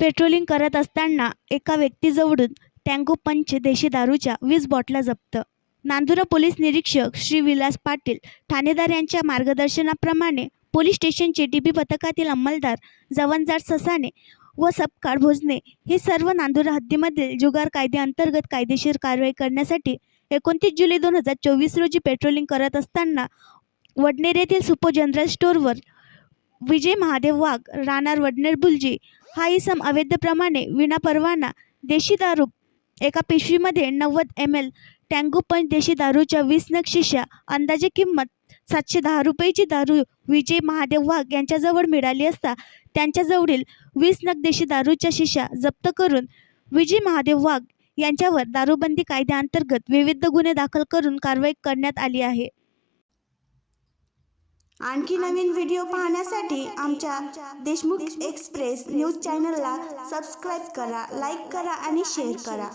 Patrolling करत असताना एका व्यक्तीजवळून टँगो पंच देशी दारूच्या 20 बॉटल्या जप्त. नांदुरा पोलीस निरीक्षक श्री विलास पाटील ठाणेदार यांच्या मार्गदर्शनाप्रमाणे पोलीस स्टेशनचे डीबी पथकातील अंमलदार जवनजाट ससाणे व सपकाळ भोजने हे सर्व नांदुरा हद्दीमधील जुगार कायद्याअंतर्गत कायदेशीर कारवाई करण्यासाठी 29 जुलै 2024 रोजी पेट्रोलिंग करत असताना वडनेर येथील सुपो जनरल स्टोअरवर विजय महादेव वाघ राहणार वडनेर बुलजी हा इसम अवैधप्रमाणे विनापरवाना देशी दारू एका पिशवीमध्ये 90 ml टँगो पंच देशी दारूच्या 20 नग शिशा अंदाजे किंमत 710 रुपयाची दारू विजय महादेव वाघ यांच्याजवळ मिळाली असता त्यांच्याजवळील 20 नग देशी दारूच्या शिशा जप्त करून विजय महादेव वाघ यांच्यावर दारूबंदी कायद्याअंतर्गत विविध गुन्हे दाखल करून कारवाई करण्यात आली आहे. आणखी नवीन व्हिडिओ पाहण्यासाठी आमच्या देशमुख एक्सप्रेस न्यूज चॅनलला सबस्क्राईब करा, लाईक करा आणि शेअर करा.